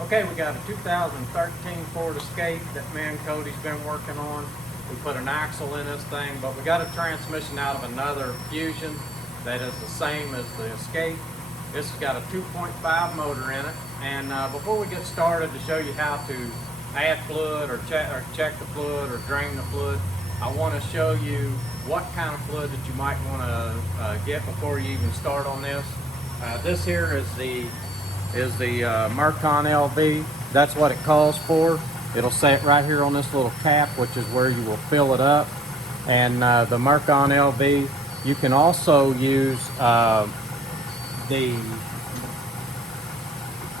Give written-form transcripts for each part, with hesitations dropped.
Okay, we got a 2013 Ford Escape that me and Cody's been working on. We put an axle in this thing, but we got a transmission out of another Fusion that is the same as the Escape. This has got a 2.5 motor in it. And before we get started, to show you how to add fluid or check the fluid or drain the fluid, I want to show you what kind of fluid that you might want to get before you even start on this. This here is the Mercon LV. That's what it calls for. It'll say it right here on this little cap, which is where you will fill it up. And the Mercon LV, you can also use the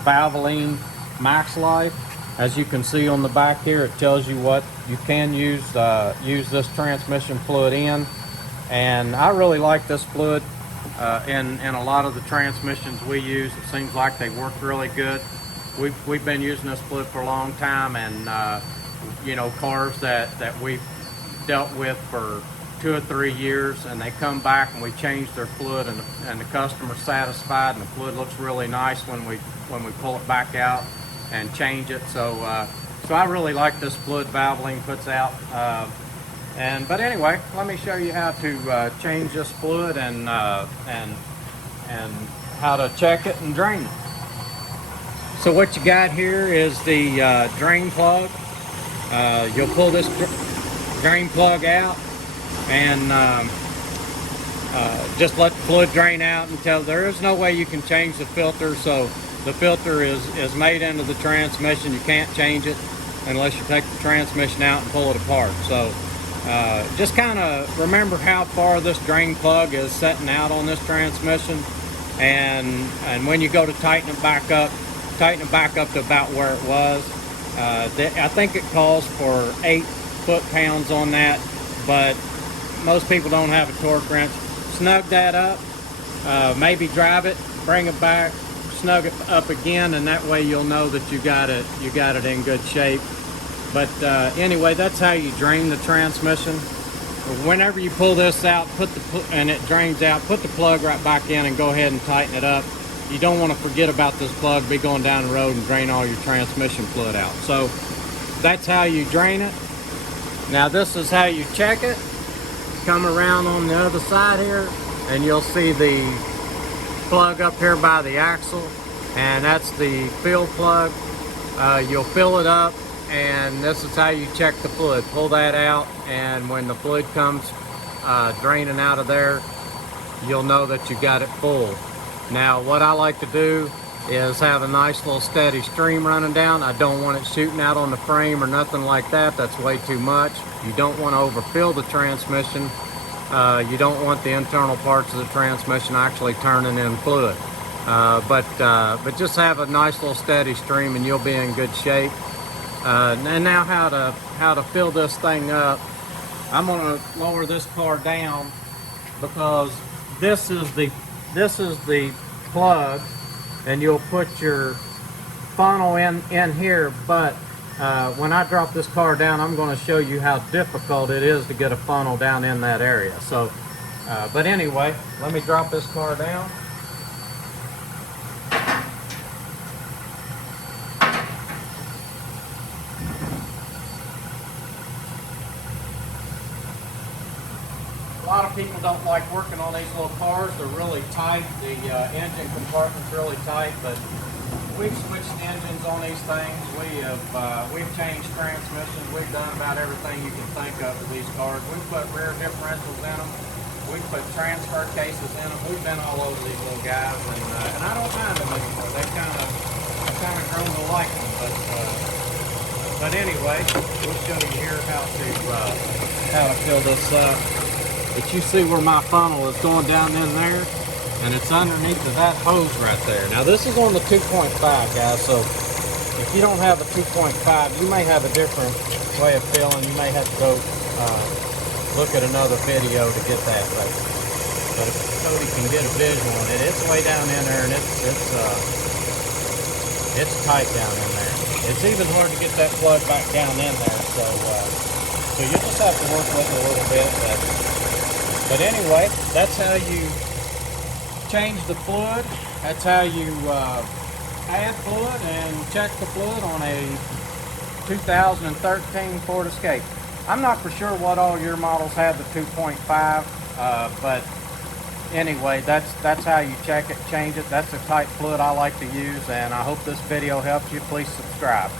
Valvoline Max Life. As you can see on the back here, it tells you what you can use this transmission fluid in. And I really like this fluid. In a lot of the transmissions we use, it seems like they work really good. We've been using this fluid for a long time, and you know, cars that we've dealt with for 2 or 3 years, and they come back and we change their fluid, and the customer's satisfied, and the fluid looks really nice when we pull it back out and change it. So I really like this fluid Valvoline puts out. But anyway, let me show you how to change this fluid and how to check it and drain it. So what you got here is the drain plug. You'll pull this drain plug out and just let the fluid drain out until there is no way you can change the filter. So the filter is made into the transmission. You can't change it unless you take the transmission out and pull it apart. So just kind of remember how far this drain plug is setting out on this transmission, and when you go to tighten it back up to about where it was. I think it calls for 8 foot-pounds on that, but most people don't have a torque wrench. Snug that up, maybe drive it, bring it back, snug it up again, and that way you'll know that you got it in good shape. But anyway, that's how you drain the transmission. Whenever you pull this out, and it drains out, put the plug right back in and go ahead and tighten it up. You don't want to forget about this plug, be going down the road and drain all your transmission fluid out. So that's how you drain it. Now this is how you check it. Come around on the other side here, and you'll see the plug up here by the axle, and that's the fill plug. You'll fill it up, and this is how you check the fluid. Pull that out, and when the fluid comes draining out of there, you'll know that you got it full. Now what I like to do is have a nice little steady stream running down. I don't want it shooting out on the frame or nothing like that. That's way too much. You don't want to overfill the transmission. You don't want the internal parts of the transmission actually turning in fluid. But just have a nice little steady stream and you'll be in good shape. And now how to fill this thing up. I'm going to lower this car down because this is the plug, and you'll put your funnel in here. But when I drop this car down, I'm going to show you how difficult it is to get a funnel down in that area. So, but anyway, let me drop this car down. A lot of people don't like working on these little cars. They're really tight. The engine compartment's really tight, but we've switched engines on these things. We've changed transmissions. We've done about everything you can think of with these cars. We've put rear differentials in them. We've put transfer cases in them. We've been all over these little guys, and I don't mind them anymore. I've kind of grown to like them. But anyway, we'll show you here how to fill this up. But you see where my funnel is going down in there, and it's underneath of that hose right there. Now this is on the 2.5, guys, so if you don't have a 2.5, you may have a different way of filling. You may have to go look at another video to get that right. But if Cody can get a visual on it, it's way down in there, and it's tight down in there. It's even hard to get that plug back down in there, so you just have to work with it a little bit. But anyway, that's how you change the fluid. That's how you add fluid and check the fluid on a 2013 Ford Escape. I'm not for sure what all your models have the 2.5, but anyway, that's how you check it, change it. That's the type fluid I like to use, and I hope this video helped you. Please subscribe.